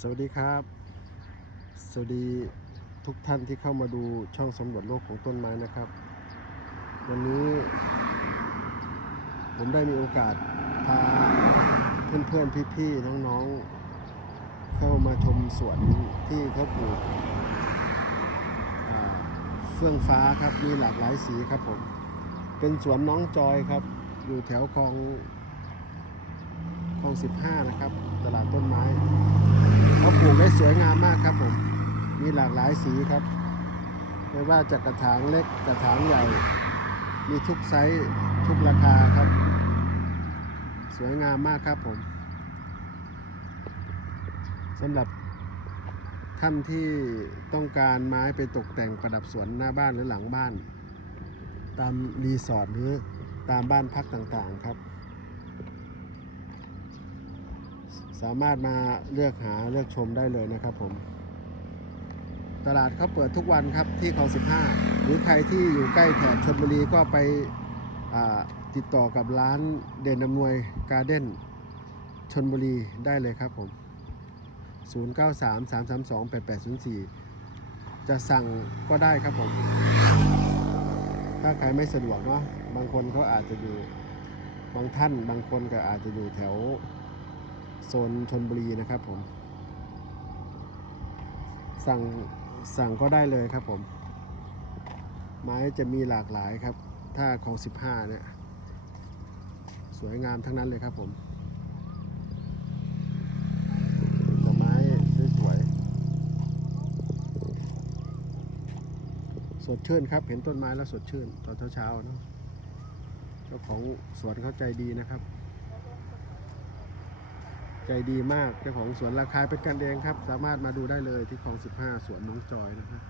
สวัสดีครับ สวัสดีทุกท่านที่เข้ามาดูช่องสำรวจโลกของต้นไม้นะครับ วันนี้ ผมได้มีโอกาสพาเพื่อนๆพี่ๆน้องๆ เข้ามาชมสวนที่เขาปลูกเฟื่องฟ้าครับมีหลากหลายสีครับผม เป็นสวนน้องจอยครับ อยู่แถวคลองคลอง 15 นะครับ ตลาดต้นไม้ สวยงามมากครับผม มีหลากหลายสีครับ ไม่ว่าจะกระถางเล็กกระถางใหญ่ มีทุกไซส์ทุกราคาครับ สวยงามมากครับผมสำหรับท่านที่ต้องการไม้ไปตกแต่งประดับสวนหน้าบ้านหรือหลังบ้าน ตามรีสอร์ทหรือตามบ้านพักต่างๆครับ สามารถมาเลือกหาเลือกชมได้เลยนะครับผม ตลาดเขาเปิดทุกวันครับที่คลอง15 หรือใครที่อยู่ใกล้แถบชลบุรีก็ไปติดต่อกับร้านเด่นอำนวยการ์เด้นชนบุรีได้เลยครับผม 093 332 8804 จะสั่งก็ได้ครับผม ถ้าใครไม่สะดวกเนาะบางคนเขาอาจจะอยู่บางท่านบางคนก็อาจจะอยู่แถว โซนชนบุรีนะครับผม สั่งสั่งก็ได้เลยครับผม ไม้จะมีหลากหลายครับ ถ้าของ 15 เนี่ย สวยงามทั้งนั้นเลยครับผมไม้สวยๆสดชื่นครับ เห็นต้นไม้แล้วสดชื่น ตอนเช้าๆเนาะเจ้าของสวนเข้าใจดีนะครับ ใจดีมากเจ้าของสวนราคาเป็นกันเองครับ สามารถมาดูได้เลยที่คลอง 15 สวนน้องจอยนะครับ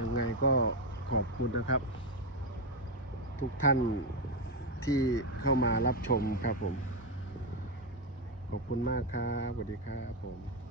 ยังไงก็ขอบคุณนะครับ ทุกท่านที่เข้ามารับชมครับผม ขอบคุณมากครับสวัสดีครับผม